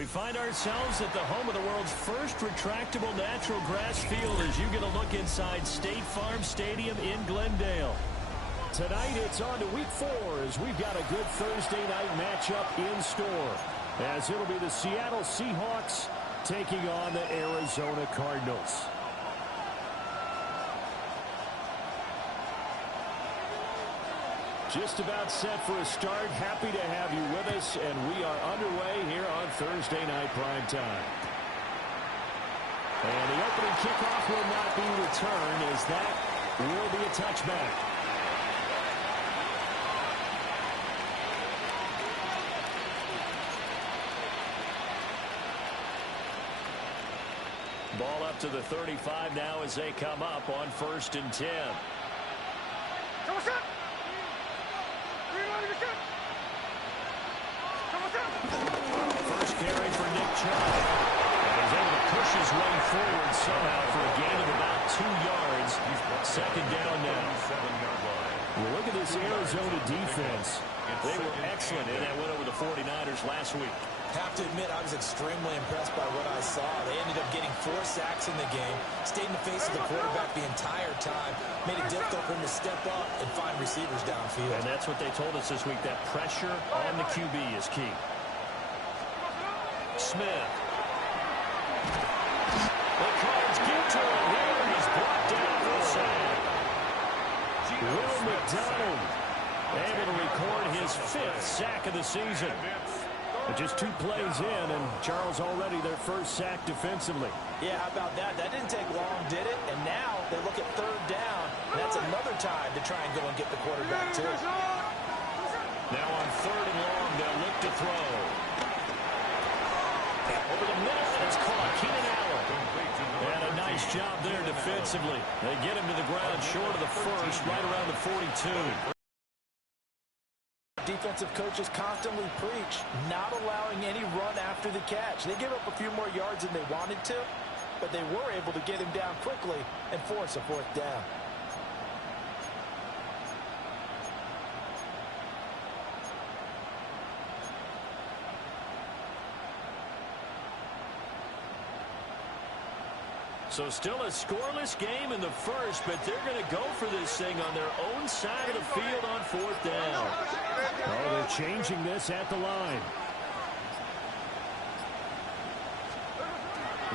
We find ourselves at the home of the world's first retractable natural grass field as you get a look inside State Farm Stadium in Glendale. Tonight it's on to week 4 as we've got a good Thursday night matchup in store. As it'll be the Seattle Seahawks taking on the Arizona Cardinals. Just about set for a start. Happy to have you with us, and we are underway here on Thursday night primetime. And the opening kickoff will not be returned as that will be a touchback. Ball up to the 35 now as they come up on 1st and 10. First carry for Nick Chubb. And he's able to push his way forward somehow for a gain of about 2 yards. 2nd down now. Well, look at this Arizona defense. They were excellent in that win over the 49ers last week. Have to admit, I was extremely impressed by what I saw. They ended up getting 4 sacks in the game, stayed in the face of the quarterback the entire time, made it difficult for him to step up and find receivers downfield. And that's what they told us this week, that pressure on the QB is key. Smith. The Cards get to him here, and he's brought down for a sack. Will McDonald able to record his 5th sack of the season. But just 2 plays in, and Charles already their first sack defensively. Yeah, how about that? That didn't take long, did it? And now they look at 3rd down, and that's another time to try and go and get the quarterback, too. Now on 3rd and long, they'll look to throw. Over the middle, and it's caught. Keenan Allen. And a nice job there defensively. They get him to the ground short of the 1st, right around the 42. Defensive coaches constantly preach not allowing any run after the catch. They gave up a few more yards than they wanted to, but they were able to get him down quickly and force a 4th down. So still a scoreless game in the 1st, but they're going to go for this thing on their own side of the field on 4th down. Oh, they're changing this at the line.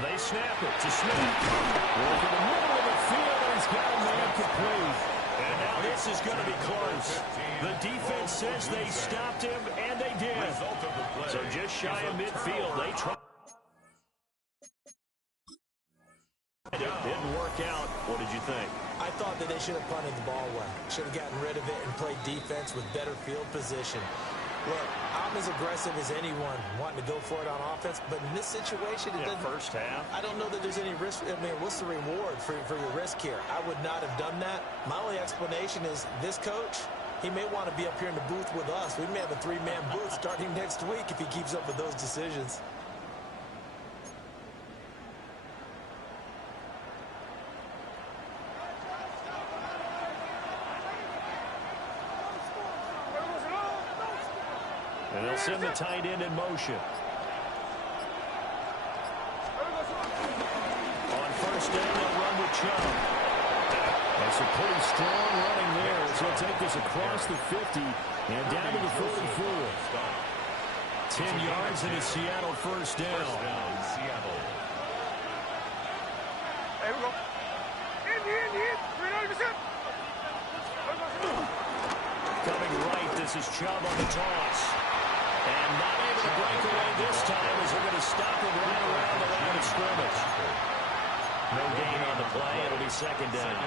They snap it to Smith. Over the middle of the field, and he's got a man complete. And now this is going to be close. The defense says they stopped him, and they did. So just shy of midfield, they tried. It didn't work out. What did you think? I thought that they should have punted the ball away. Should have gotten rid of it and played defense with better field position. Look, I'm as aggressive as anyone wanting to go for it on offense, but in this situation, it doesn't. First half. I don't know that there's any risk. I mean, what's the reward for your risk here? I would not have done that. My only explanation is this coach, he may want to be up here in the booth with us. We may have a 3-man booth starting next week if he keeps up with those decisions. And they'll send the tight end in motion. On 1st down, they'll run with Chubb. That's a pretty strong running there as he'll take this across the 50 and down to the 44. 10 yards and a Seattle 1st down. Hey, we go. Coming right, this is Chubb on the toss. And not able to break away this time as they're going to stop him right around the line of scrimmage. No gain on the play. It'll be 2nd down.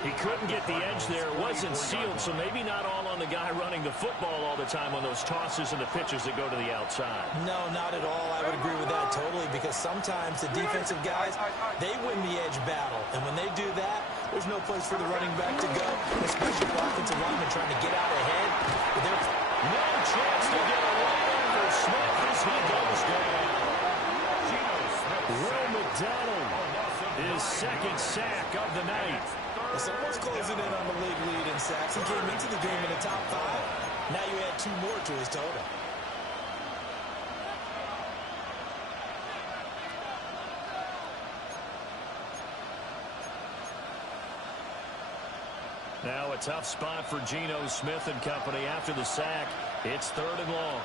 He couldn't get the edge there. It wasn't sealed, so maybe not all on the guy running the football all the time on those tosses and the pitches that go to the outside. No, not at all. I would agree with that totally because sometimes the defensive guys, they win the edge battle. And when they do that, there's no place for the running back to go, especially for offensive linemen trying to get out ahead. But there's no chance to get away for Smith as he goes down. Will McDonald, his 2nd sack of the night. Someone's closing in on the league lead in sacks. He came into the game in the top 5. Now you add 2 more to his total. Now a tough spot for Geno Smith and company after the sack. It's 3rd and long.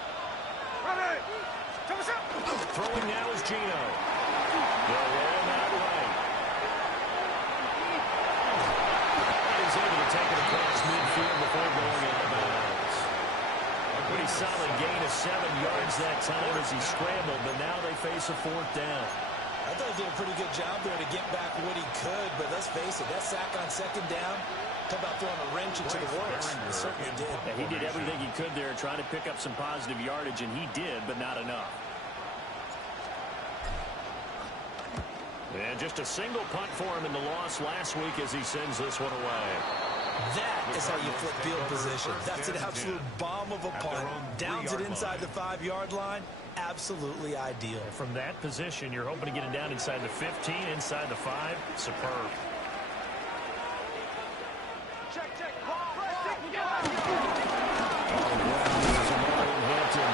Throwing now is Geno. They'll roll that right. And he's able to take it across midfield before going out of bounds. A pretty solid gain of 7 yards that time as he scrambled, but now they face a 4th down. I thought he did a pretty good job there to get back what he could, but let's face it, that sack on 2nd down, talk about throwing a wrench into the works. He certainly did. Yeah, he did everything he could there, trying to pick up some positive yardage, and he did, but not enough. And just a single punt for him in the loss last week as he sends this one away. That is how you flip field position. That's an absolute bomb of a punt. Downs it inside the 5-yard line. Absolutely ideal. From that position, you're hoping to get it down inside the 15, inside the 5. Superb. Check. Hampton.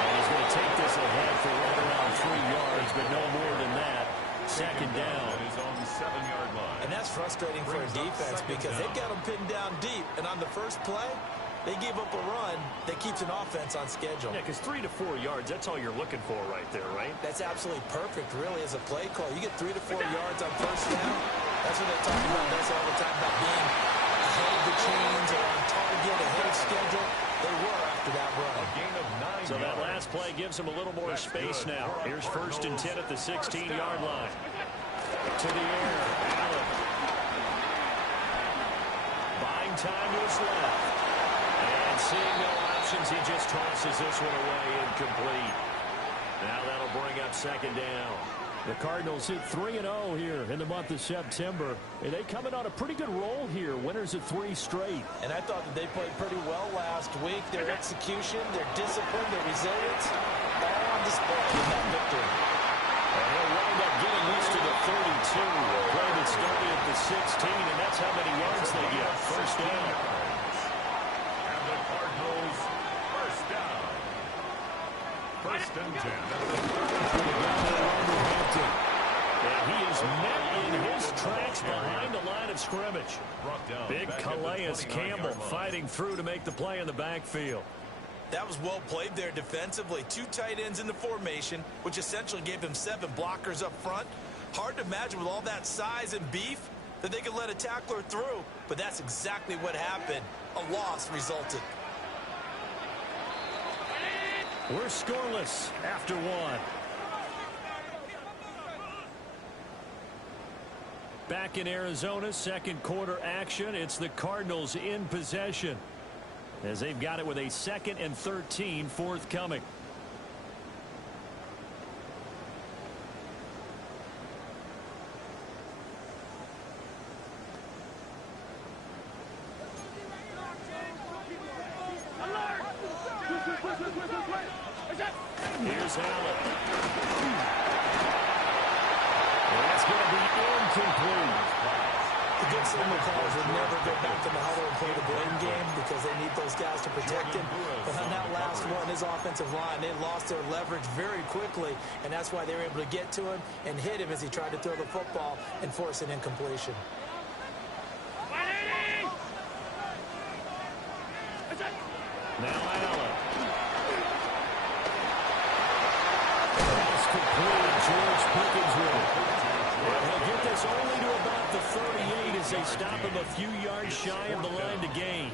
And he's going to take this ahead for right around 3 yards, but no more than that. 2nd down. Is on the 7-yard line. And that's frustrating for a defense because they've got them pinned down deep. And on the first play, they gave up a run that keeps an offense on schedule. Yeah, because 3 to 4 yards, that's all you're looking for right there, right? That's absolutely perfect, really, as a play call. You get 3 to 4 yards on 1st down. That's what they're talking about. That's all the time about being ahead of the chains or on target, ahead of schedule. They were after that run. A gain of 9 So that yards. last play gives them a little more space now. Here's 1st and 10 at the 16-yard line. To the air. Allen. Buying time to his left. And seeing no options, he just tosses this one away incomplete. Now that'll bring up 2nd down. The Cardinals hit 3-0 here in the month of September. And they coming on a pretty good roll here. Winners of 3 straight. And I thought that they played pretty well last week. Their execution, their discipline, their resilience, all on display in that victory. And he'll wind up getting used to the 32. A play that started at the 16, and that's how many yards they get. 1st down. And the Cardinals, 1st down. 1st and 10. And he is met in his tracks behind the line of scrimmage. Big Calais Campbell fighting through to make the play in the backfield. That was well played there defensively. 2 tight ends in the formation, which essentially gave him 7 blockers up front. Hard to imagine with all that size and beef that they could let a tackler through, but that's exactly what happened. A loss resulted. We're scoreless after 1. Back in Arizona, 2nd quarter action. It's the Cardinals in possession as they've got it with a 2nd and 13 forthcoming. Here's Allen. That's going to be incomplete. The good signal calls would never go back to the huddle and play the blame game because they need those guys to protect him. But on that last one, his offensive line, they lost their leverage very quickly, and that's why they were able to get to him and hit him as he tried to throw the football and force an incompletion. Now Allen. Pass complete. George Pickens with it. And he'll get this only to about the 38 as they stop him a few yards shy of the line to gain.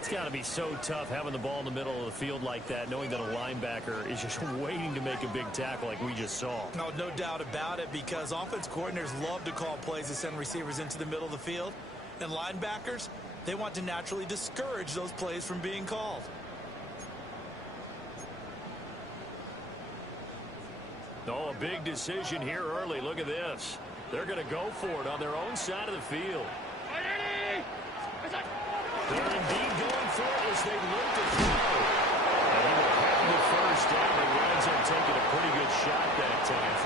It's got to be so tough having the ball in the middle of the field like that, knowing that a linebacker is just waiting to make a big tackle like we just saw. No doubt about it, because offense coordinators love to call plays to send receivers into the middle of the field. And linebackers, they want to naturally discourage those plays from being called. Oh, a big decision here early. Look at this. They're going to go for it on their own side of the field. They're indeed going for it as they look to throw. And he will have the 1st down. He winds up taking a pretty good shot that time.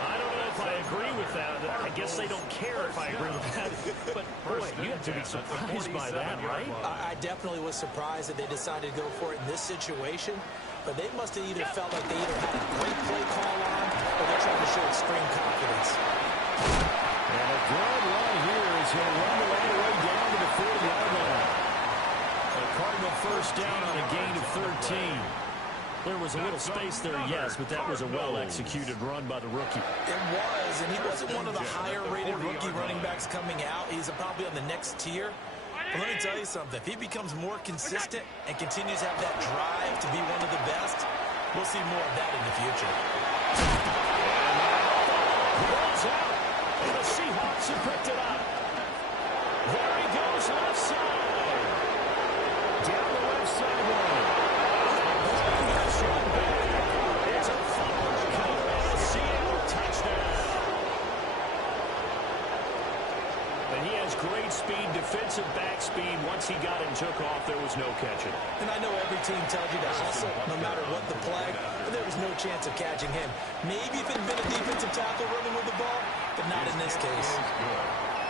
I don't know if I agree with that. I guess they don't care if I agree with that. But, boy, you have to be surprised by that, right? I definitely was surprised that they decided to go for it in this situation. But they must have either felt like they either had a great play call on or they're trying to show extreme confidence. And a good run here as he'll run the 13. There was a little space there, yes, but that was a well-executed run by the rookie. It was, and he wasn't one of the higher-rated rookie running backs coming out. He's probably on the next tier. But let me tell you something. If he becomes more consistent and continues to have that drive to be one of the best, we'll see more of that in the future. Rolls out, and the Seahawks have picked it up. There he goes left side. Down the left sideline. It's a Colorado Seattle touchdown. And he has great speed, defensive back speed. Once he got and took off, there was no catching. And I know every team tells you to hustle no matter what the play, but there was no chance of catching him. Maybe if it had been a defensive tackle running with the ball, but not in this case.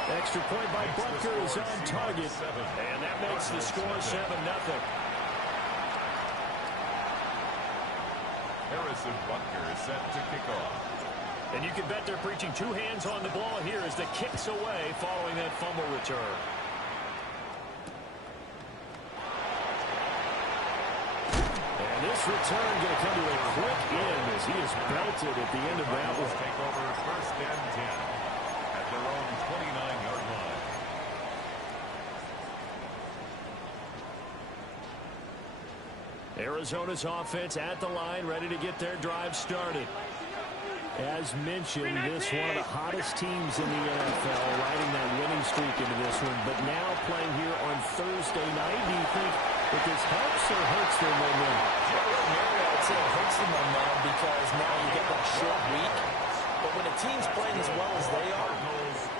Extra point by Butker is on target, and that makes the score 7-0. Harrison Butker is set to kick off. And you can bet they're preaching two hands on the ball here as the kick's away following that fumble return. And this return going to come to a quick end as he is belted at the end of that one. Take over first and 10 at their own 29-yard line. Arizona's offense at the line, ready to get their drive started. As mentioned, this one of the hottest teams in the NFL, riding that winning streak into this one, but now playing here on Thursday night. Do you think that this helps or hurts their momentum? I'd say it hurts the momentum because now you get that short week. But when a team's playing as well as they are,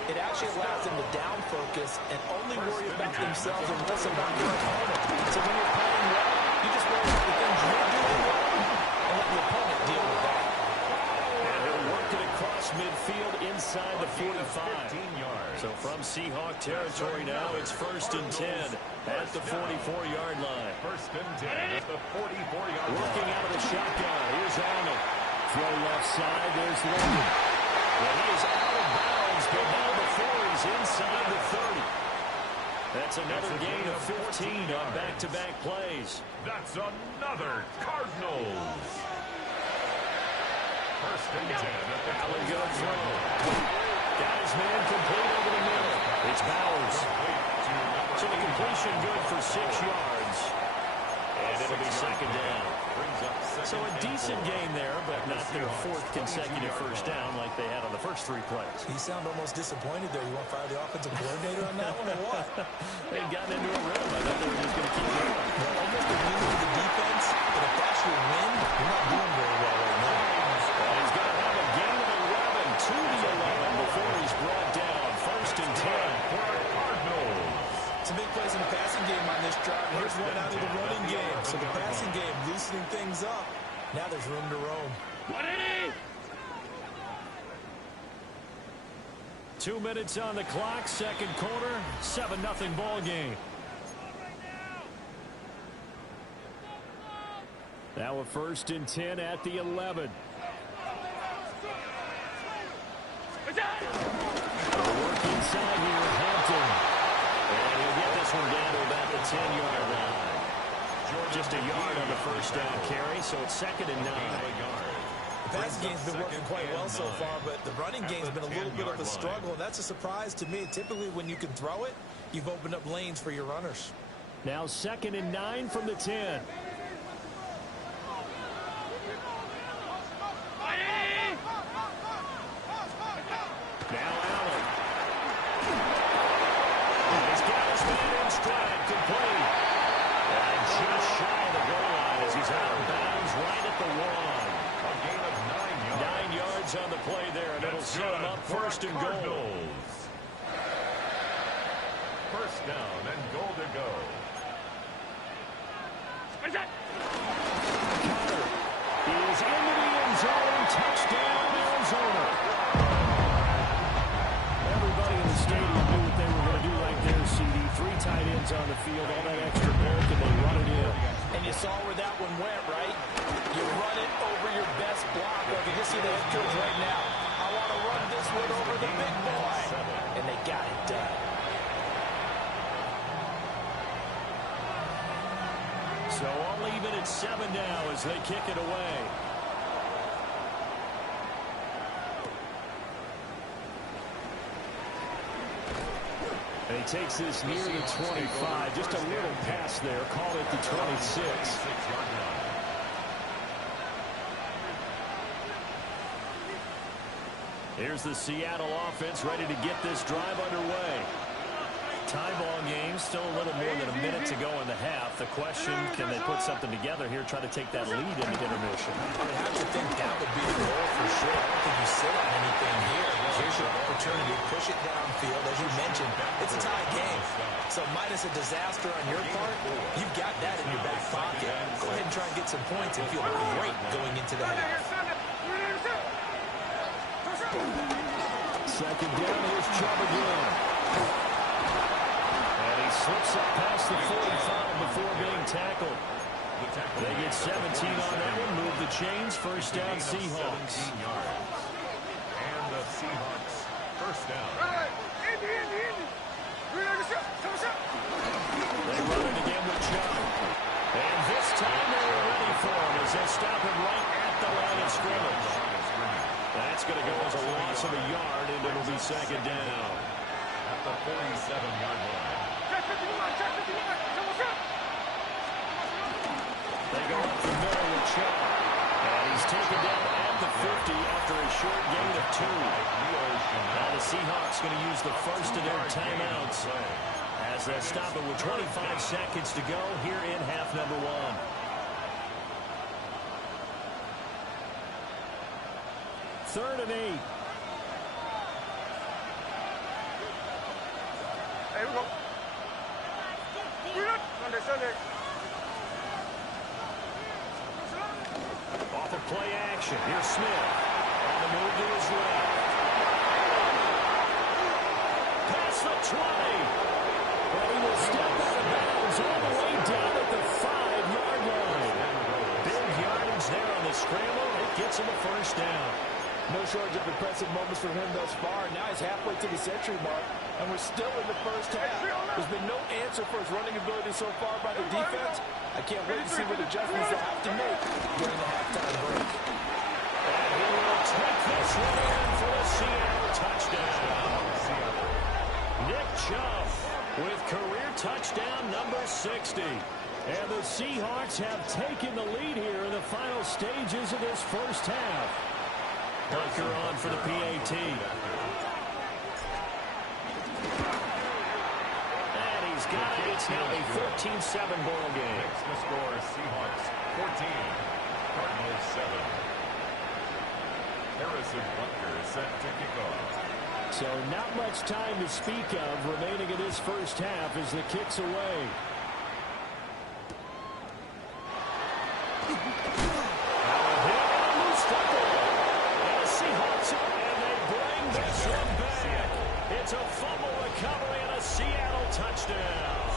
it actually allows them to down focus and only worry about themselves and less about their opponent. So when you're playing well, you just worry about the things you're doing well and let the opponent deal with that. And he'll work it across midfield inside the 45. So from Seahawk territory now, it's 1st and 10 at the 44-yard line. 1st and 10 at the 44-yard line. Working out of the shotgun. Here's Allen. Throw left side. There's London. Well, he is out of bounds, but now before he's inside the 30. That's another gain of 15 on back-to-back plays. That's another Cardinals. 1st and 10 at the Allen going throw. Got his man complete over the middle. It's Bowers. So the completion good for 6 yards. And it'll be 2nd down. So a decent game there, but not their 4th consecutive first down like they had on the first 3 plays. You sound almost disappointed there. You want to fire the offensive coordinator on that one or what? They'd gotten into a rhythm. I thought they were just going to keep going. Well, almost immune to the defense, but if that's your win, you're not doing very well right now. Well, he's going to have a gain of 11 to the 11 before he's brought down. 1st and 10 for our Cardinals. Some big plays in the passing game on this drive. Here's one out of the running game. So the passing game loosening things up. Now there's room to roam. 2 minutes on the clock, 2nd quarter, 7-0 ball game. Now a 1st and 10 at the 11. Work inside here, Hampton. And he'll get this one down to about the 10-yard line. Just a yard on the first down carry, so it's 2nd and 9. The passing game's been working quite well so far, but the running game's been a little bit of a struggle, and that's a surprise to me. Typically, when you can throw it, you've opened up lanes for your runners. Now 2nd and 9 from the 10. Now Allen. He's got his man in stride, complete. And just shy of the goal line as he's out of bounds right at the 1. A gain of 9 yards. 9 yards on the play there, and it'll set him up 1st and goal. 1st down and goal to go. Connor is into the end zone. Touchdown, Arizona. Everybody in the stadium knew what they were going to do right there, CD. 3 tight ends on the field, all that extra bulk, and they run it in. And you saw where that one went, right? You run it over your best blocker. You can see the head coach right now. I want to run this one over the big boy. And they got it done. So all even at 7 now as they kick it away. And he takes this near the 25. Just a little pass there. Call it the 26. Here's the Seattle offense ready to get this drive underway. Tie ball game, still a little more than a minute to go in the half. The question, can they put something together here, try to take that lead into intermission? I have to think that would be the goal for sure. I don't think you sit on anything here. Here's your opportunity to push it downfield. As you mentioned, it's a tie game. So minus a disaster on your part, you've got that in your back pocket. Go ahead and try and get some points and feel great going into the half. Second down, here's Chubb again. And he slips up past the 45 before being tackled. They get 17 on that one, move the chains, first down Seahawks. And the Seahawks first down. They run it again with Chubb. And this time they were ready for him as they stop him right at the line of scrimmage. That's going to go as a loss of a yard, and it'll be second down. At the 47-yard line. They go up the middle with Chubb. And he's taken down at the 50 after a short gain of 2. Now the Seahawks going to use the first of their timeouts as they stop it with 25 seconds to go here in half number 1. Third and 8. Here we go. Sunday. Off of play action. Here's Smith. On the move to his left. Past the 20. But he will step out of bounds all the way down at the 5-yard line. Big yardage there on the scramble. It gets him a first down. No shortage of impressive moments from him thus far. Now he's halfway to the century mark, and we're still in the first half. There's been no answer for his running ability so far by the defense. I can't wait to see what adjustments they'll have to make during the halftime break. And he will take this one in for a Seattle touchdown. Nick Chubb with career touchdown number 60. And the Seahawks have taken the lead here in the final stages of this first half. Bunker on for the PAT. And he's got it. It's now a 14-7 ball game. Next the score, Seahawks 14, Cardinals 7. Harrison Butker is set to kick off. So not much time to speak of remaining in this first half as the kick's away. It's a fumble recovery and a Seattle touchdown.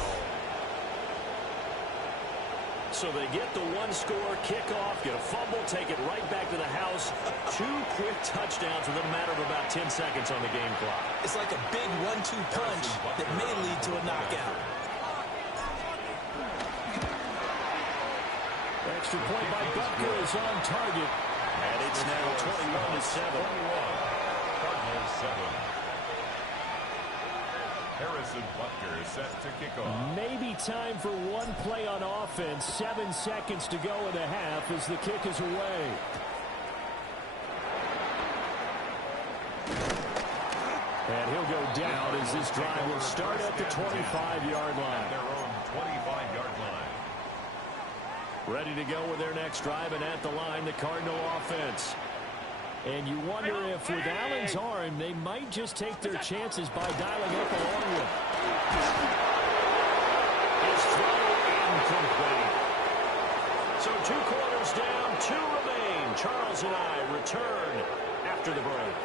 So they get the one-score kickoff, get a fumble, take it right back to the house. 2 quick touchdowns within a matter of about 10 seconds on the game clock. It's like a big 1-2 punch that may lead to a knockout. Extra point by Butker is on target. And it's now 21-7. Cardinals 7. Harrison Butker is set to kick off. Maybe time for one play on offense. 7 seconds to go in the half as the kick is away. And he'll go down as this drive will start at the 25-yard line. Their own 25-yard line. Ready to go with their next drive, and at the line, the Cardinal offense. And you wonder if with Allen's arm, they might just take their chances by dialing up a long one. His throw incomplete. So 2 quarters down, 2 remain. Charles and I return after the break.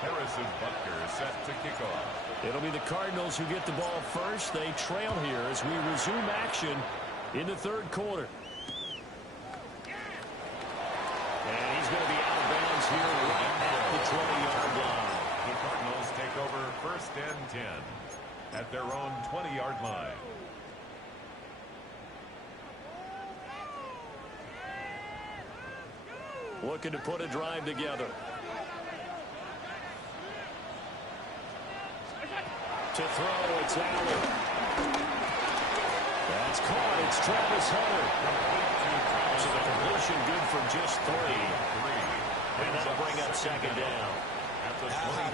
Harrison Butker is set to kick off. It'll be the Cardinals who get the ball first. They trail here as we resume action in the third quarter. And he's going to be out of bounds here right at the 20-yard line. The Cardinals take over first and 10. at their own 20-yard line. Looking to put a drive together. To throw, it's Allen. That's caught. It's Travis Hunter. So the completion good for just 3. And that'll bring up second down.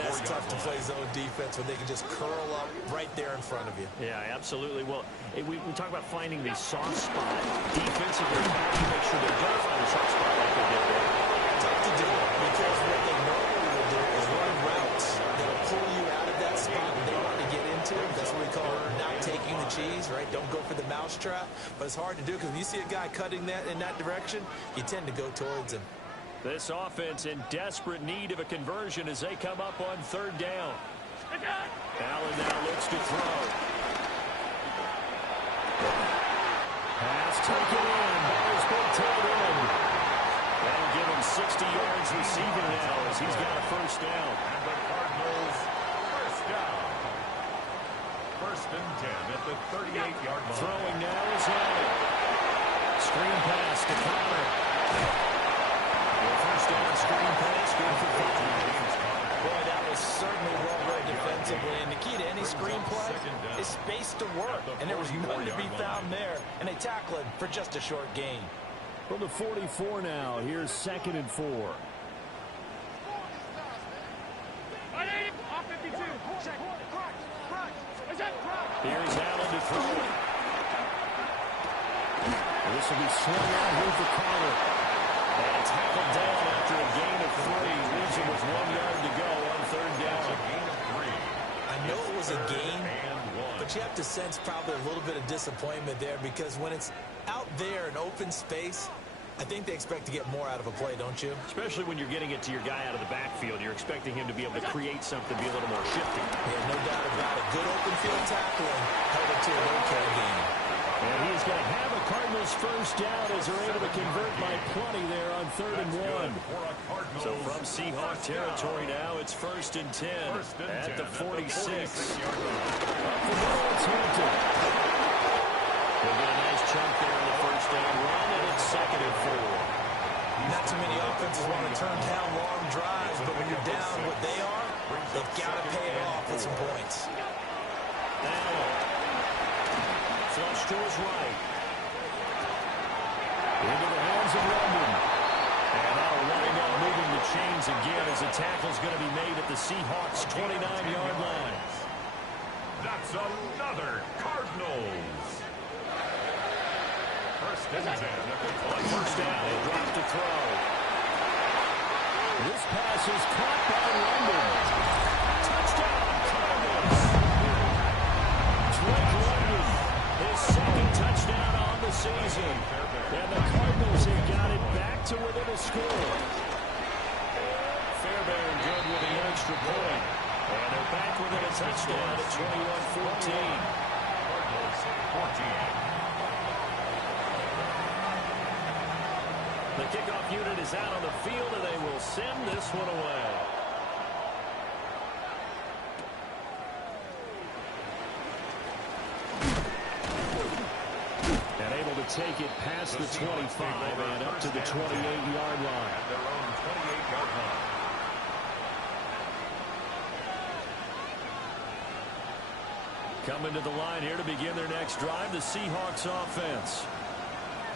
That's tough to play zone defense when they can just curl up right there in front of you. Yeah, absolutely. Well, we talk about finding the soft spot defensively. How do you make sure they're going to find a soft spot like they did there? Tough to do because what they normally will do is run routes that'll pull you out of that spot that they want to get into. That's what we call not taking the cheese, right? Don't go for the mousetrap. But it's hard to do because when you see a guy cutting that in that direction, you tend to go towards him. This offense in desperate need of a conversion as they come up on third down. Allen now looks to throw. Pass taken in. Ball's been taken in. That'll give him 60 yards receiving now as he's got a first down. And the Cardinals first down. First and 10 at the 38-yard line. Throwing now is Allen. Screen pass to Connor. First down, screen pass, good for 5. Boy, that was certainly well read defensively. And the key to any screen play is space to work. And there was none to be found there. And they tackle it for just a short gain. From the 44 now, here's 2nd and 4. Here's Allen to throw it. This will be swung out here for Connor. And tackled down after a gain of 3. Leaves him with 1 yard to go on third down. A gain of 3. I know it was a gain, but you have to sense probably a little bit of disappointment there because when it's out there in open space, I think they expect to get more out of a play, don't you? Especially when you're getting it to your guy out of the backfield. You're expecting him to be able to create something, be a little more shifty. Yeah, no doubt about it. Good open field tackling held it to an okay game. And he's going to have a Cardinals first down as they're able to convert by plenty there on 3rd and 1. So from Seahawk territory now, it's 1st and 10 at the 46. Up the middle, it's Hampton. They'll get a nice chunk there in the first down run, and it's 2nd and 4. Not too many offenses want to turn down long drives, but when you're down what they are, they've got to pay it off with some points. Allen. Flush to his right. Into the hands of London. And now running up, moving the chains again as the tackle's going to be made at the Seahawks' 29-yard line. That's another Cardinals. First and 10 at the 20. First down, they drop to throw. This pass is caught by London. Touchdown, Cardinals. Drake London, his 2nd touchdown on the season. And the Cardinals have got it back to within a score. Fairbairn good with the extra point. And they're back within a touchdown at 21-14. Cardinals 14. The kickoff unit is out on the field, and they will send this one away. And able to take it past the 25 and up to the 28-yard line. At their own 28-yard line. Coming to the line here to begin their next drive, the Seahawks offense.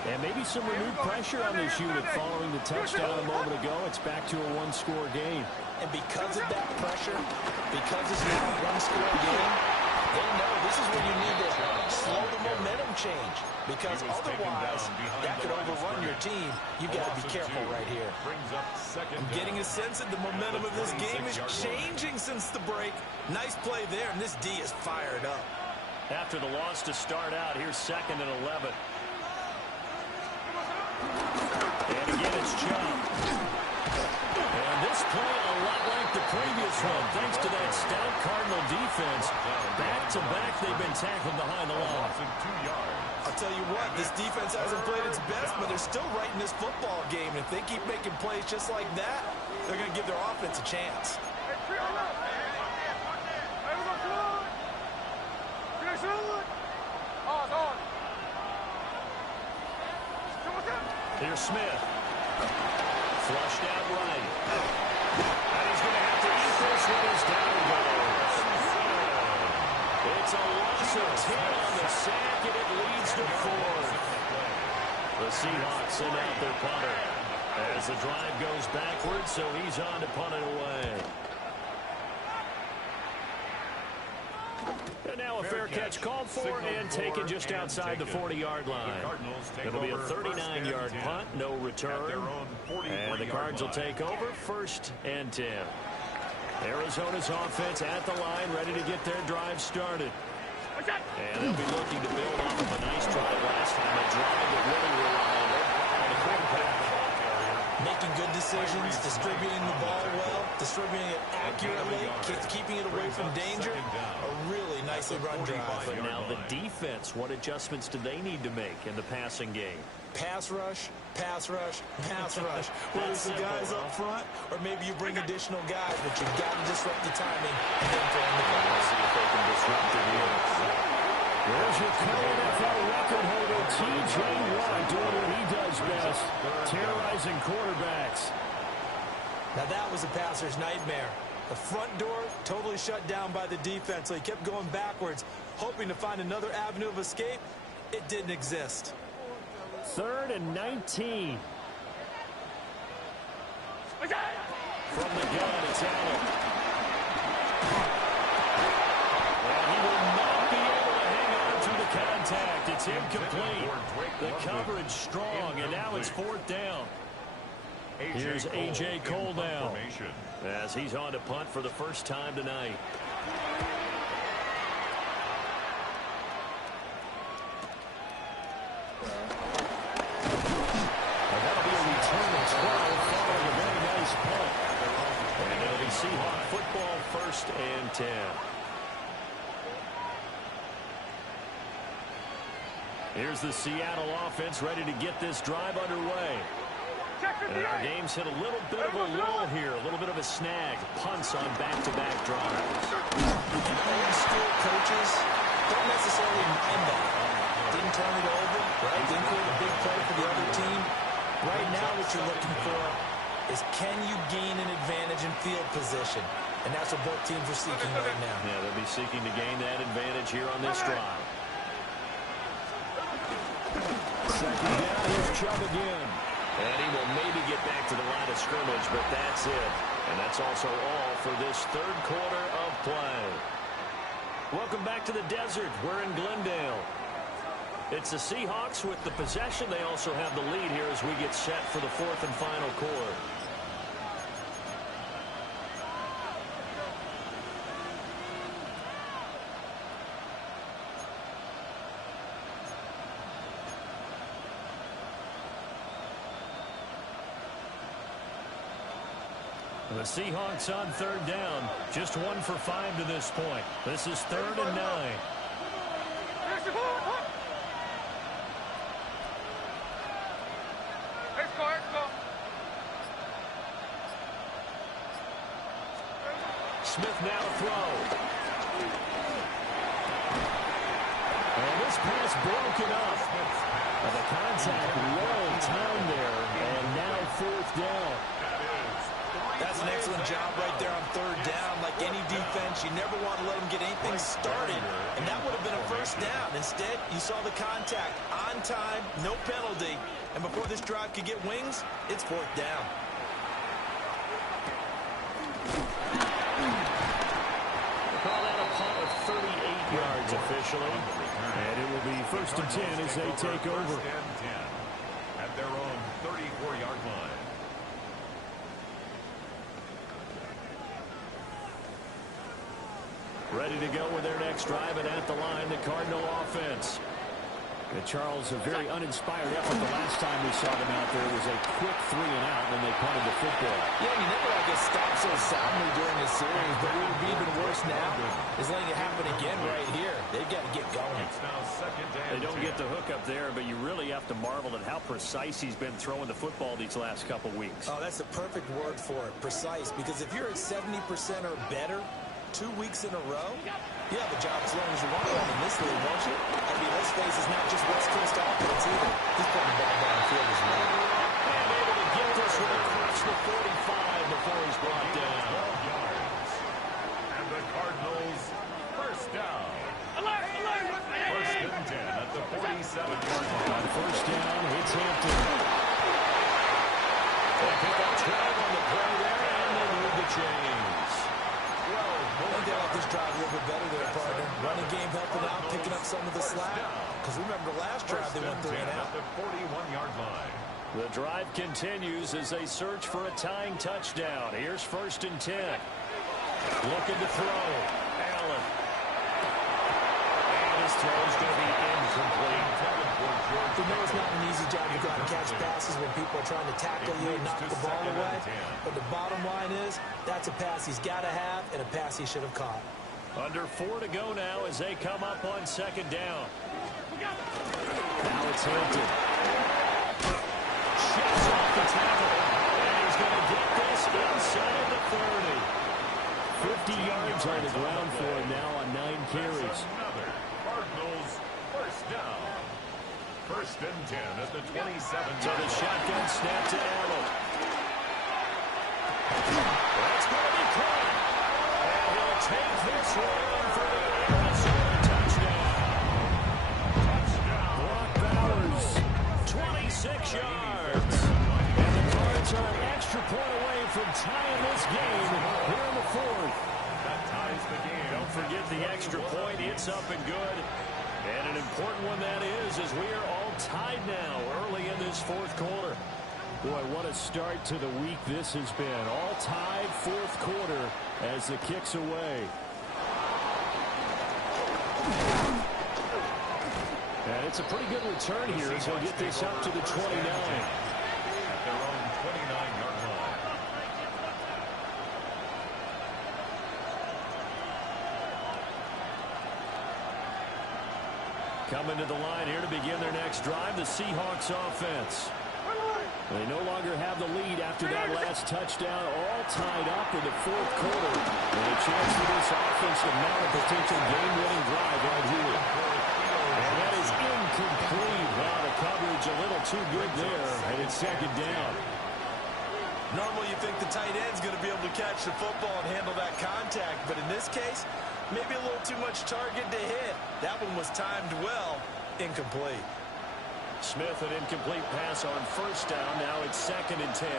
And maybe some renewed pressure on this unit following the touchdown a moment ago. It's back to a one-score game. And because of that pressure, because it's now a one-score game, they know this is where you need to slow the momentum change. Because otherwise, that could overrun your team. You've got to be careful right here. I'm getting a sense that the momentum of this game is changing since the break. Nice play there, and this D is fired up. After the loss to start out, here's 2nd and 11. And again, it's Chubb. And this play a lot like the previous one, thanks to that stout Cardinal defense. Back-to-back, they've been tackled behind the line. I'll tell you what, this defense hasn't played its best, but they're still right in this football game. And if they keep making plays just like that, they're going to give their offense a chance. Here's Smith. Flushed out right. And he's going to have to eat this when his down goes. It's a loss of 10 on the sack, and it leads to 4. The Seahawks send out their punter as the drive goes backwards, so he's on to punt it away. And now a fair catch called for and taken just outside the 40-yard line. It'll be a 39-yard punt, no return. And the Cards will take over 1st and 10. Arizona's offense at the line, ready to get their drive started. And they'll be looking to build off of a nice drive last time, a drive that really relied on the quarterback. Making good decisions, distributing the ball well, distributing it accurately, keeping it away from danger. A really nicely run drive. But now the defense, what adjustments do they need to make in the passing game? Pass rush, pass rush, pass rush. Whether it's the guys up front or maybe you bring additional guys, but you've got to disrupt the timing and then throw in the ball. See if they can disrupt it here. There's your current NFL record holder, T.J. Watt, doing what he does best, terrorizing quarterbacks. Now that was a passer's nightmare. The front door totally shut down by the defense, so he kept going backwards, hoping to find another avenue of escape. It didn't exist. 3rd and 19. From the gun, it's Allen. And he will not be able to hang on through the contact. It's incomplete. The coverage strong, and now it's 4th down. Here's A.J. Cole now, as he's on to punt for the first time tonight. Seahawk football, 1st and 10. Here's the Seattle offense ready to get this drive underway. And our game's hit a little bit of a lull here, a little bit of a snag. Punts on back-to-back drives. Old school coaches don't necessarily mind that. Didn't turn it over, right? Didn't create a big play for the other team. Right now what you're looking for is can you gain an advantage in field position? And that's what both teams are seeking right now. Yeah, they'll be seeking to gain that advantage here on this drive. 2nd down, here's Chubb again. And he will maybe get back to the line of scrimmage, but that's it. And that's also all for this 3rd quarter of play. Welcome back to the desert. We're in Glendale. It's the Seahawks with the possession. They also have the lead here as we get set for the 4th and final quarter. The Seahawks on 3rd down. Just 1 for 5 to this point. This is 3rd and 9. Smith now to throw. And this pass broken up. The contact well timed there, and now 4th down. That's an excellent job right there on 3rd down. Like any defense, you never want to let them get anything started, and that would have been a 1st down. Instead, you saw the contact on time, no penalty, and before this drive could get wings, it's 4th down. Call that a punt of 38 yards officially. And it will be 1st and 10 as they take over. 1st and 10 at their own 34-yard line. Ready to go with their next drive, and at the line, the Cardinal offense. And Charles, a very uninspired effort the last time we saw them out there. It was a quick 3 and out, and then they punted the football. Yeah, you never like get stopped so soundly during this series, but what would be even worse now is letting it happen again right here. They've got to get going. It's now 2nd and 10. They don't get the hook up there, but you really have to marvel at how precise he's been throwing the football these last couple weeks. Oh, that's the perfect word for it, precise, because if you're at 70% or better, 2 weeks in a row? You have a job as long as you want one in this league, won't you? I mean, let's face it's not just West Coast offense either. He's putting the ball downfield as well. And able to get this one across the 45 before he's brought down. 12 yards. And the Cardinals, first down. First and 10 at the 47-yard line. On first down, it's Hampton. They pick up 12 on the play there, and they move the chains. I think they like this drive a little bit better there, partner. Running game helping out, picking up some of the slack. Because remember, last drive they went 3 and out. At the 41-yard line. The drive continues as they search for a tying touchdown. Here's first and 10. Looking to throw. Allen. And his throw's going to be incomplete. You know it's not an easy job to go out and catch passes when people are trying to tackle you and knock the ball away. But the bottom line is, that's a pass he's got to have and a pass he should have caught. Under 4 to go now as they come up on second down. Now it's Hampton. Shoots off the tackle. And he's going to get this inside the 30. 50 yards on the ground for him now on 9 carries. Another Cardinals, first down. First and 10 at the 27. So the shotgun snap to Arnold. That's going to be caught. And he'll take this one for the Arizona touchdown. Brock Bowers, 26 yards. And the Cards are an extra point away from tying this game here in the 4th. That ties the game. Don't forget the extra point. It's up and good. And an important one that is, as we are all tied now early in this 4th quarter. Boy, what a start to the week this has been. All tied 4th quarter as the kick's away. And it's a pretty good return here as he'll get this up to the 29. At their own 29-yard line. Coming to the line here to begin their next drive, the Seahawks offense. They no longer have the lead after that last touchdown, all tied up in the 4th quarter. And a chance for this offense to mount a potential game-winning drive right here. And that is incomplete. Wow, the coverage a little too good there, and it's second down. Normally you think the tight end's going to be able to catch the football and handle that contact, but in this case, maybe a little too much target to hit. That one was timed well. Incomplete. Smith, an incomplete pass on first down. Now it's second and 10.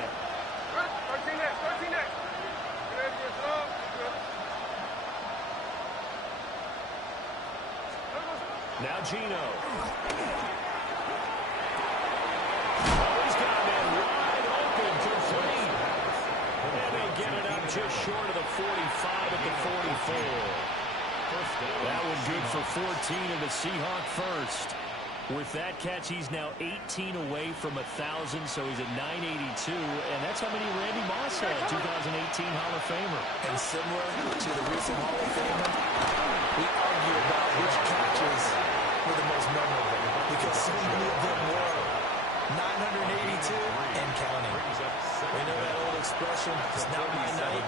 Now Geno. Oh, he's got that wide open, complete. And they get it up just short of the 45 at the 44. That was good for 14 in the Seahawk first. With that catch, he's now 18 away from 1,000, so he's at 982, and that's how many Randy Moss had, 2018 Hall of Famer. And similar to the recent Hall of Famer, we argue about which catches were the most memorable, because so many of them were 982 and counting. We know that old expression, it's not my night.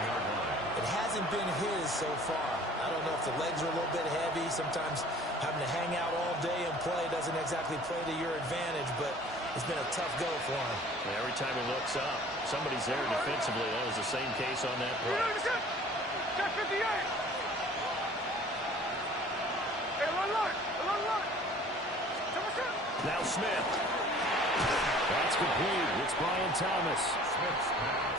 It hasn't been his so far. I don't know if the legs are a little bit heavy. Sometimes having to hang out all day and play doesn't exactly play to your advantage, but it's been a tough go for him. And every time he looks up, somebody's there defensively. That was the same case on that play. Now Smith. That's complete. It's Brian Thomas.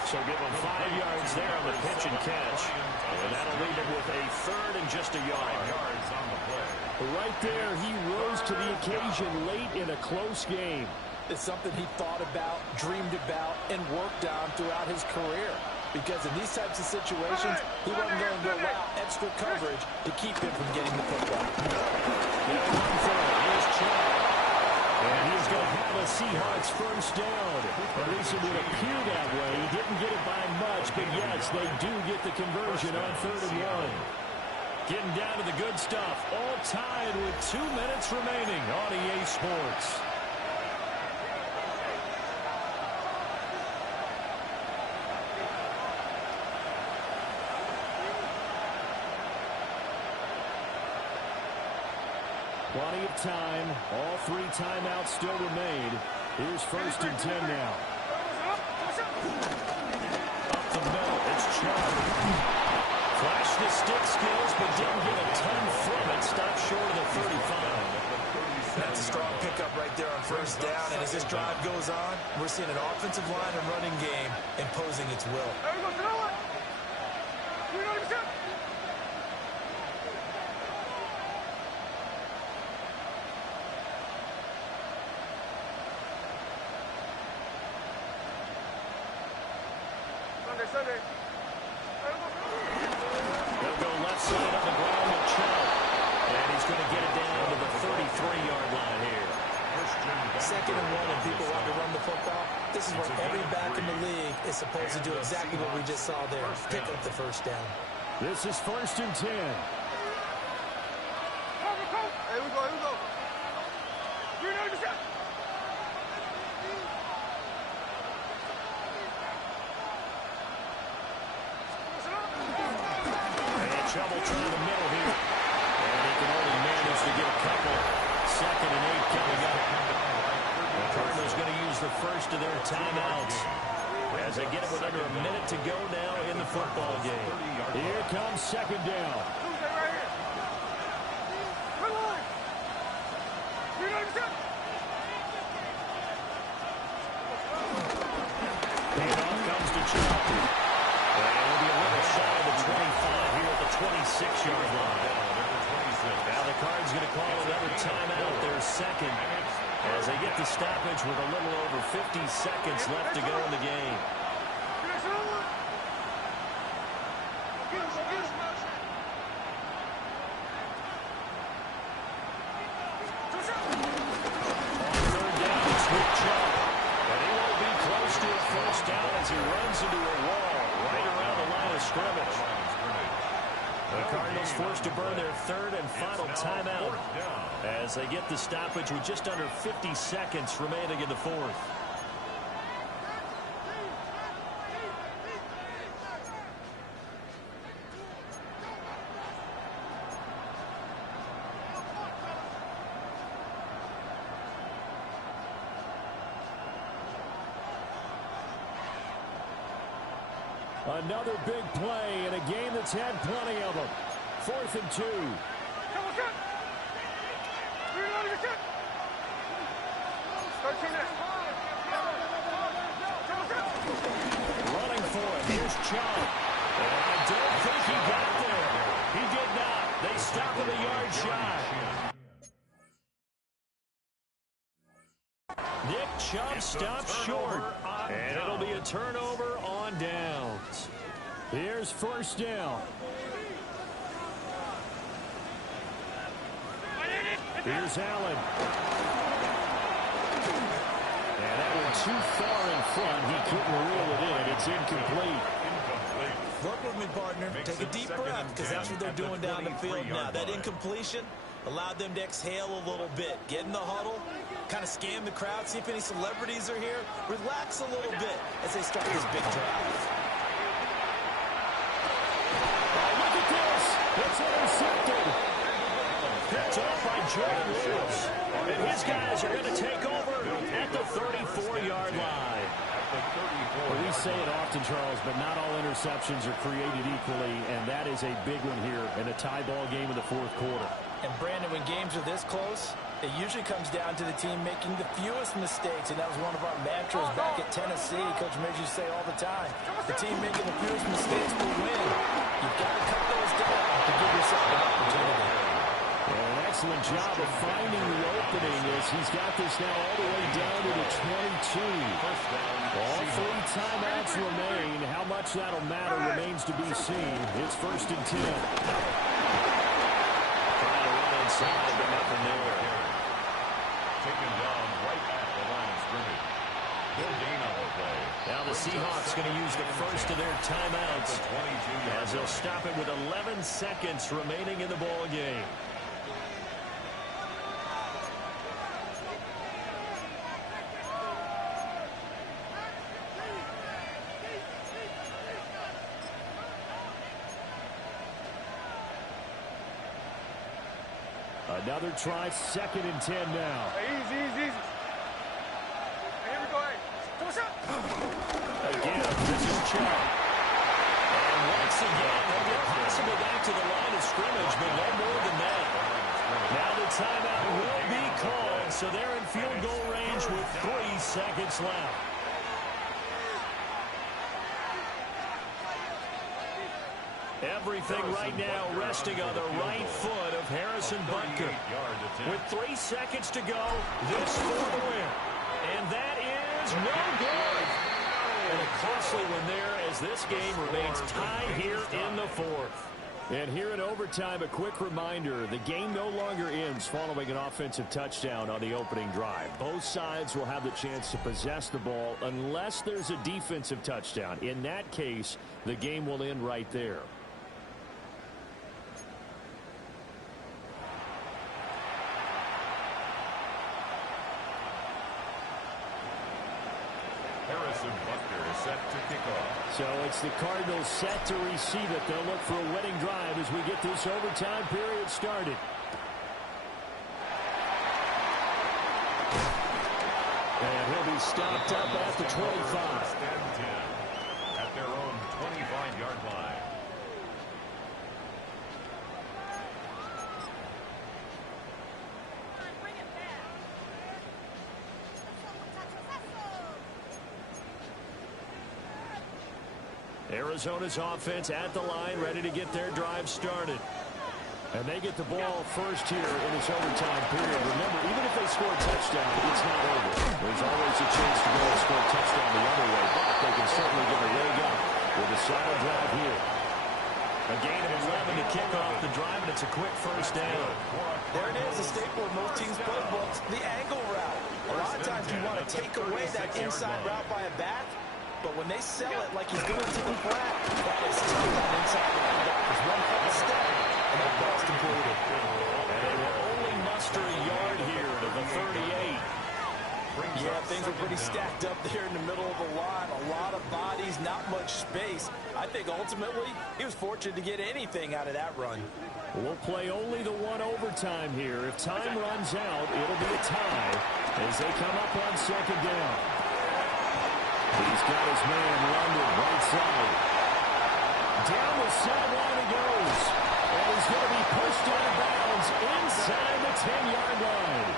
So give him 5 yards there on the pitch and catch. And that'll leave him with a third and just a yard. Right there, he rose to the occasion late in a close game. It's something he thought about, dreamed about, and worked on throughout his career. Because in these types of situations, he wasn't going to allow extra coverage to keep him from getting the football. Here's Chubb. And he's going to have a Seahawks first down. At least it would appear that way. He didn't get it by much, but yes, they do get the conversion on 3rd and 1. Getting down to the good stuff. All tied with 2 minutes remaining on EA Sports. Plenty of time. All 3 timeouts still remain. Here's 1st and 10 now. Up the middle, it's Chubb. Flashed his stick skills, but didn't get a ton from it. Stopped short of the 35. That's a strong pickup right there on 1st down. And as this drive goes on, we're seeing an offensive line and running game imposing its will. They'll go left side on the ground with Chubb. And he's going to get it down to the 33-yard line here. 2nd and 1, and people want to run the football. This is where every back in the league is supposed to do exactly what we just saw there. Pick up the 1st down. This is 1st and 10. Here we go, here we go. And Chubb will try the middle here. And he can only manage to get a couple. 2nd and 8 coming up. The Cardinals going to use the first of their timeouts as they get it with under a minute to go now in the football game. Here comes 2nd down. Handoff comes to Chubb. And it'll be a little shy of the 25 here at the 26-yard line. Now the Cards going to call another timeout, their 2nd, as they get the stoppage with a little over 50 seconds left to go in the game. He runs into a wall right around the line of scrimmage. The Cardinals forced to burn their 3rd and final timeout as they get the stoppage with just under 50 seconds remaining in the 4th. Another big play in a game that's had plenty of them. 4th and 2. Running for it. Here's Chubb. And I don't think he got there. He did not. They stop him a yard shy. Nick Chubb stops short. And it'll be a turnover on downs. Here's 1st down. Here's Allen. And that went too far in front. He couldn't reel it in. It's incomplete. Work with me, partner. Take a deep breath, because that's what they're doing down the field now. That incompletion allowed them to exhale a little bit. Get in the huddle, kind of scan the crowd, see if any celebrities are here. Relax a little bit as they start this big drive. Oh, look at this. It's intercepted. Picked off by Jordan Lewis. And his guys are going to take over at the 34-yard line. Well, we say it often, Charles, but not all interceptions are created equally, and that is a big one here in a tie ball game in the 4th quarter. And, Brandon, when games are this close, it usually comes down to the team making the fewest mistakes, and that was one of our mantras back at Tennessee. Coach Midge used to say all the time, the team making the fewest mistakes will win. You've got to cut those down to give yourself an opportunity. An excellent job of finding the opening as he's got this now all the way down to the 22. All 3 timeouts remain. How much that'll matter remains to be seen. It's 1st and 10. Trying to run inside, but nothing there. Taken down right at the line of scrimmage. No gain on the play. Now the Seahawks going to use the first of their timeouts as they'll stop it with 11 seconds remaining in the ball game. A Another try, 2nd and 10 now. Hey, easy. Hey, here we go. Hey. Again, this is Chubb. And once again, they'll get possibly back to the line of scrimmage, but no more than that. Now the timeout will be called, so they're in field goal range with 3 seconds left. Everything right now resting on the right foot of Harrison Butker. With 3 seconds to go, this for the win. And that is no good. And a costly one there as this game remains tied here in the 4th. And here in overtime, a quick reminder, the game no longer ends following an offensive touchdown on the opening drive. Both sides will have the chance to possess the ball unless there's a defensive touchdown. In that case, the game will end right there. Harrison Butker is set to kick off. So it's the Cardinals set to receive it. They'll look for a winning drive as we get this overtime period started. And he'll be stopped up at the 25. First and 10 at their own 25-yard line. Arizona's offense at the line, ready to get their drive started. And they get the ball first here in this overtime period. Remember, even if they score a touchdown, it's not over. There's always a chance to go and score a touchdown the other way, but they can certainly get a leg up with a solid drive here. A gain of 11 to kick off the drive, and it's a quick first down. There it is, a staple of most teams' playbooks, the angle route. A lot of times you want to take away that inside route by a back, but when they sell it like he's doing to the flat, that is tough on inside linebackers. One false step, and that ball's completed. And they will only muster a yard here to the 38. Yeah, things were pretty stacked up there in the middle of the line. A lot of bodies, not much space. I think ultimately he was fortunate to get anything out of that run. We'll play only the one overtime here. If time runs out, it'll be a tie as they come up on second down. He's got his man London right side. Down the sideline he goes. And he's going to be pushed out of bounds inside the 10-yard line.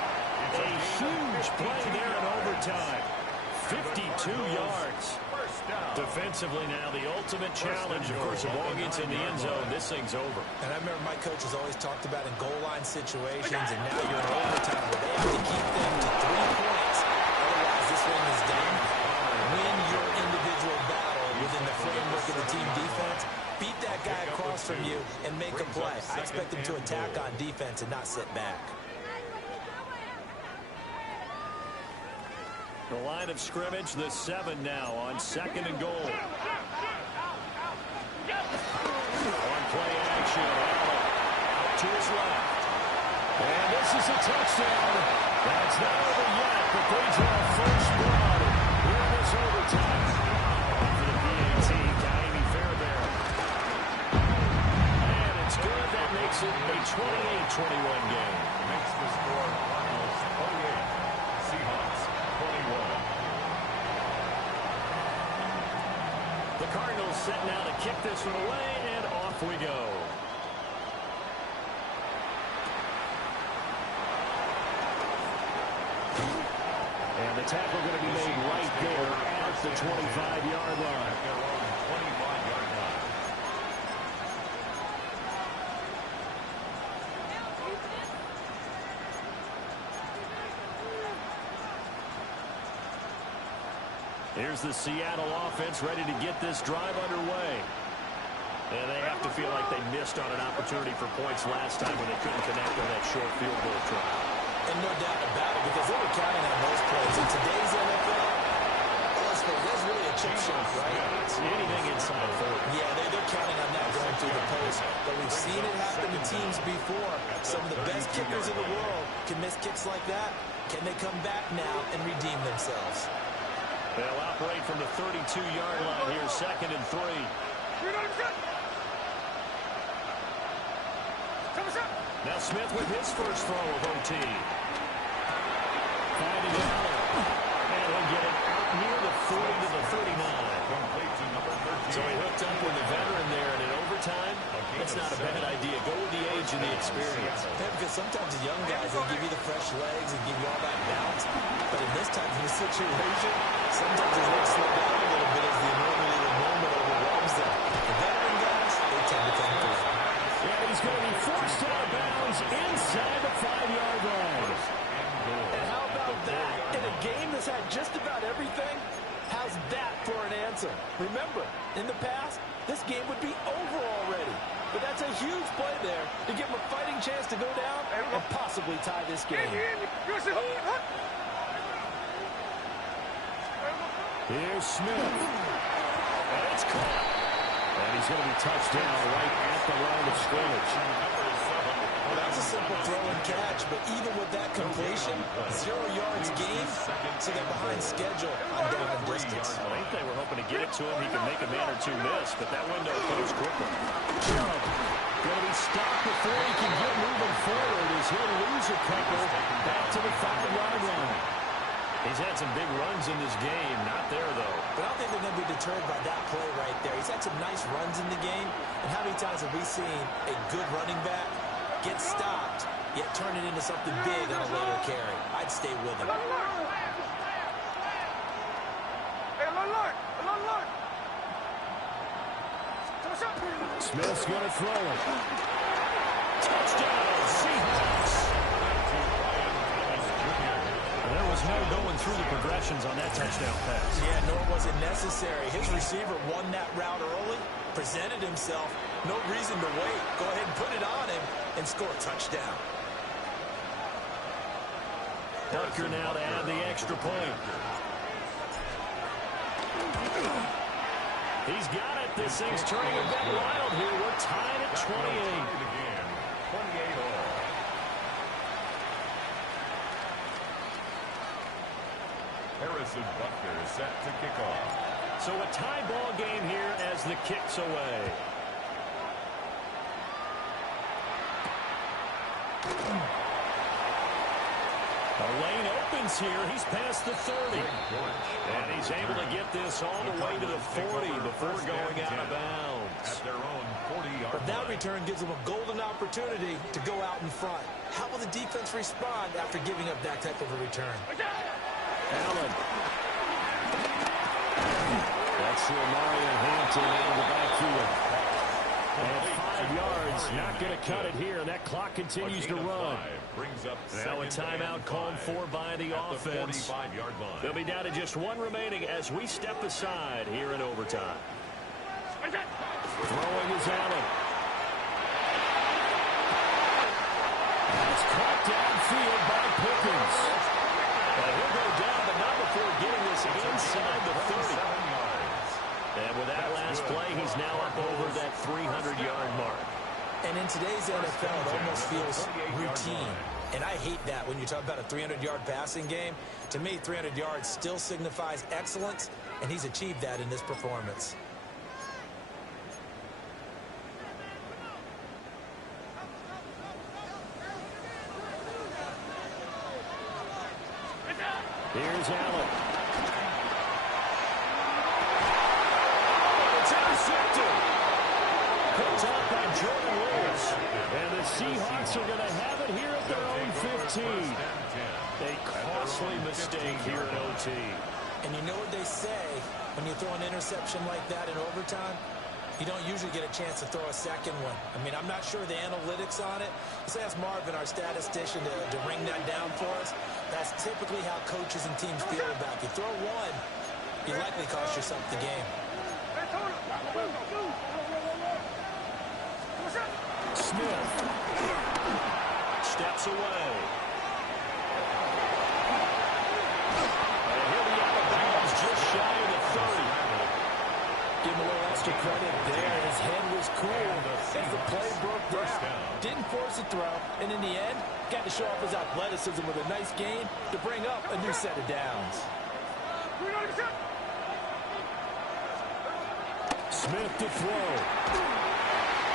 A huge play there in overtime. 52 yards. Defensively now, the ultimate challenge. Of course, the ball gets in the end zone. This thing's over. And I remember my coaches always talked about in goal line situations, and now you're in overtime where they have to keep them to 3 points. Otherwise, this one is done. Win your individual battle within the framework of the team defense. Beat that guy across from you and make a play. I expect them to attack on defense and not sit back. The line of scrimmage, the 7 now on second and goal. On play action, Allen out to his left. And this is a touchdown. That's not over yet, but they draw first blood here in this overtime. For the PAT, Diami Fairbairn. And it's good. That makes it a 28-21 game. Makes the score Cardinals 28. Seahawks 21. The Cardinals set now to kick this one away, and off we go. And the tackle going to be made right there at the 25-yard line. Their own 25-yard line. Here's the Seattle offense ready to get this drive underway. And they have to feel like they missed on an opportunity for points last time when they couldn't connect on that short field goal try. And no doubt about it, because they were counting on those plays. In today's NFL, there's really a chip shot, right? Anything inside 40. Yeah, they're counting on that going through the post. But we've seen it happen to teams before. Some of the best kickers in the world can miss kicks like that. Can they come back now and redeem themselves? They'll operate from the 32-yard line here, second and 3. Now Smith with his first throw of OT. Finding Allen. And he'll get it out near the 40 to the 39. So he hooked up with a veteran there, and in overtime, that's not a bad idea. Go with the age and the experience. Yeah, because sometimes the young guys, they give you the fresh legs and give you all that bounce. But in this type of situation, sometimes his legs slow down a little bit as the enormity of the moment overwhelms them. The veteran guys, they tend to come through. Yeah, he's going to be forced out of bounds inside the 5-yard line. And how about that? In a game that's had just about everything, how's that for an answer? Remember, in the past, this game would be over already. But that's a huge play there to give him a fighting chance to go down and possibly tie this game. Here's Smith. And it's caught. And he's going to be touched down right at the line of scrimmage. Well, that's a simple throw and catch, but even with that completion, 0 yards gained, so they're behind schedule on down and distance. I think they were hoping to get it to him. He could make a man or two miss, but that window closed quickly. Chubb going to be stopped before he can get moving forward as he'll lose a couple back to the 5-yard line. He's had some big runs in this game. Not there, though. But I don't think they're going to be deterred by that play right there. He's had some nice runs in the game. And how many times have we seen a good running back get stopped, yet turn it into something big on a later carry? I'd stay with him. Smith's going to throw it. Touchdown, Seahawks. There was no going through the progressions on that touchdown pass. Yeah, nor was it necessary. His receiver won that route early, presented himself. No reason to wait. Go ahead and put it on him and score a touchdown. Tucker now to add the extra point. He's got it. This thing's turning a bit wild here. We're tied at 28. Harrison Butker is set to kick off. So a tie ball game here as the kick's away. The lane opens here. He's past the 30. And he's able to get this all the way to the 40 before going out of bounds. At their own 40-yard But that return gives them a golden opportunity to go out in front. How will the defense respond after giving up that type of a return? Allen. That's the Mario Hampton out of the backfield. And 5 yards, not going to cut it here. That clock continues to run. Now a timeout called for by the offense. They'll be down to just one remaining as we step aside here in overtime. Throwing is Allen. It's caught downfield by Pickens. And he'll go down, but not before getting this inside the 30. And with that last play, he's now up over that 300-yard mark. And in today's NFL, it almost feels routine. And I hate that when you talk about a 300-yard passing game. To me, 300 yards still signifies excellence, and he's achieved that in this performance. Here's Allen. Picked up by Jordan Lewis. And the Seahawks are going to have it here at their own 15. A costly mistake here in OT. And you know what they say when you throw an interception like that in overtime? You don't usually get a chance to throw a second one. I mean, I'm not sure the analytics on it. Let's ask Marvin, our statistician, to ring that down for us. That's typically how coaches and teams feel about it. You throw one, you likely cost yourself the game. Smith steps away. And he'll be out of bounds just shy of the 30. Give him a little extra credit there. His head was cool as the play broke down. Didn't force a throw, and in the end, got to show off his athleticism with a nice gain to bring up a new set of downs. Smith to throw.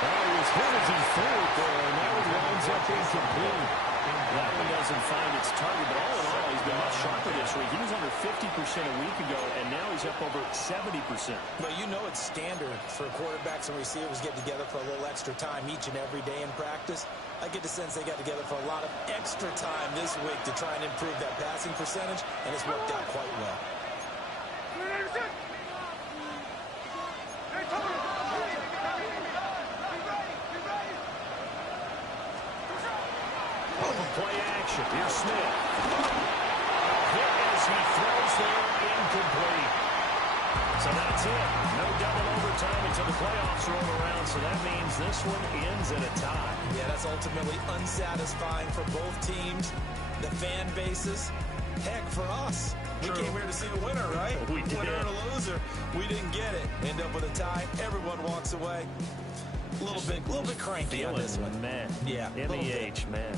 Oh, he was When is he threw it there? And that one winds up incomplete. That one doesn't find its target, but all in all, he's been much sharper this week. He was under 50% a week ago, and now he's up over 70%. But you know it's standard for quarterbacks and receivers get together for a little extra time each and every day in practice. I get the sense they got together for a lot of extra time this week to try and improve that passing percentage, and it's worked out quite well. Play action. Here's Smith. Hit as he throws there, incomplete. So that's it. No double overtime until the playoffs roll around, so that means this one ends in a tie. Yeah, that's ultimately unsatisfying for both teams, the fan bases. Heck, for us. We came here to see a winner, right? We did. Winner and a loser. We didn't get it. End up with a tie. Everyone walks away. A little bit cranky on this one. Man. Yeah. MEH, man.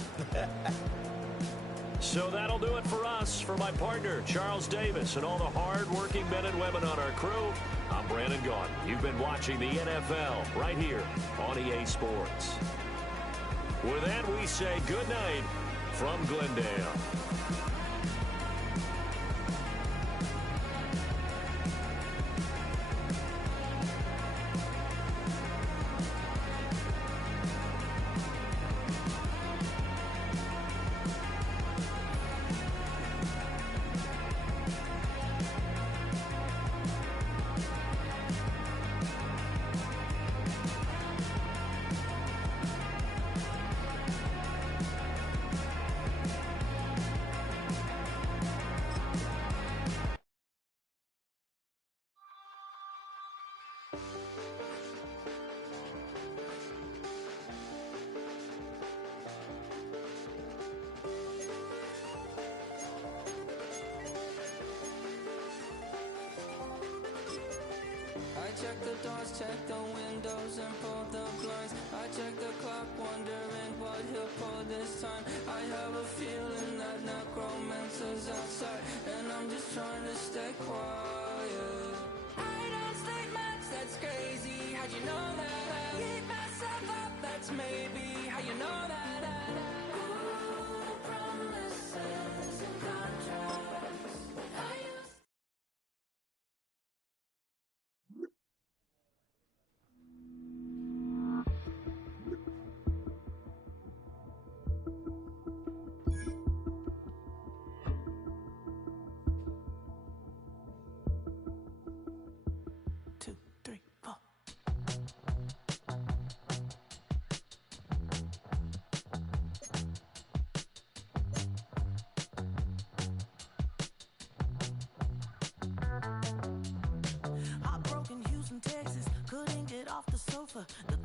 So that'll do it for us. For my partner, Charles Davis, and all the hard-working men and women on our crew, I'm Brandon Gaudin. You've been watching the NFL right here on EA Sports. With that, we say good night from Glendale. Check the doors, check the windows, and pull the blinds. I check the clock, wondering what he'll pull this time. I have a feeling that necromancer's outside, and I'm just trying to stay quiet. I don't sleep much, that's crazy. How'd you know that? Keep myself up, that's maybe how you know that. Ooh, promises and contracts. Texas, couldn't get off the sofa. The